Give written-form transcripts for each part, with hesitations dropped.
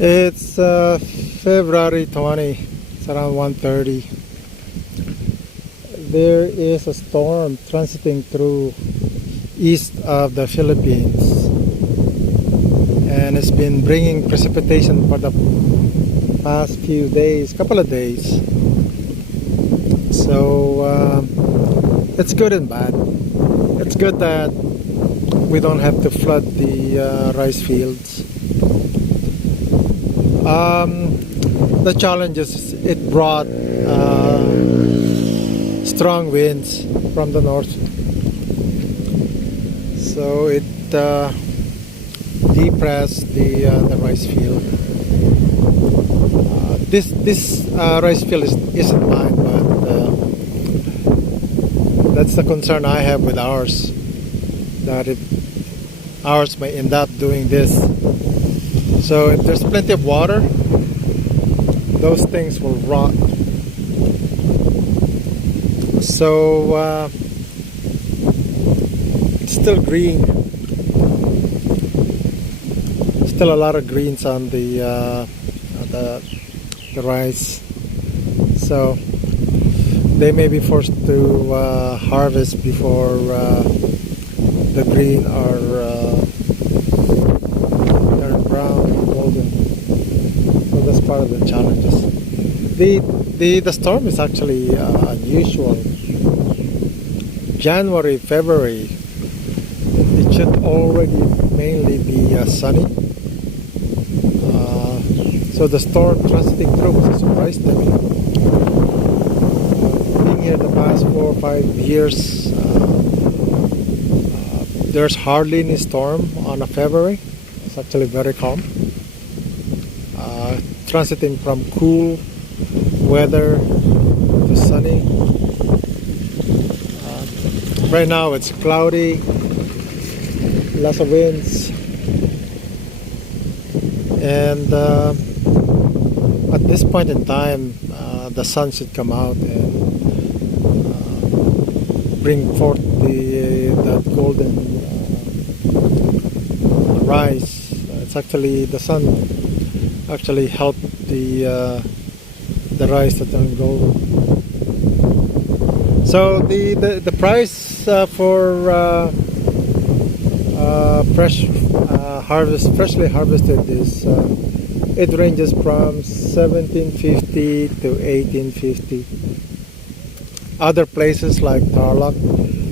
It's February 20. It's around 1:30. There is a storm transiting through east of the Philippines, and it's been bringing precipitation for the past few days, couple of days. So it's good and bad. It's good that we don't have to flood the rice fields. The challenge is it brought strong winds from the north, so it depressed the rice field. This rice field isn't mine, but that's the concern I have with ours, that ours may end up doing this. So if there's plenty of water, those things will rot. So it's still green. Still a lot of greens on the rice. So they may be forced to harvest before the green are brown and golden. So that's part of the challenges. The storm is actually unusual. January, February, it should already mainly be sunny. So the storm transiting through was a surprise to me. Being here the past 4 or 5 years, there's hardly any storm on a February. It's actually very calm. Transiting from cool weather to sunny. Right now it's cloudy, lots of winds, and at this point in time the sun should come out and bring forth that golden rise. It's actually the sun actually helped the rice to turn golden. So the price for freshly harvested is it ranges from $17.50 to $18.50. Other places like Tarlac,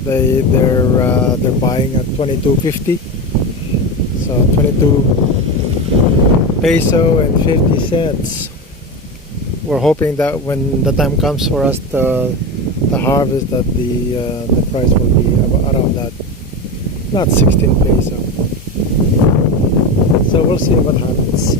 they're buying at $22.50. So 22 peso and 50 cents. We're hoping that when the time comes for us to harvest, that the price will be around that, not 16 peso. So we'll see what happens.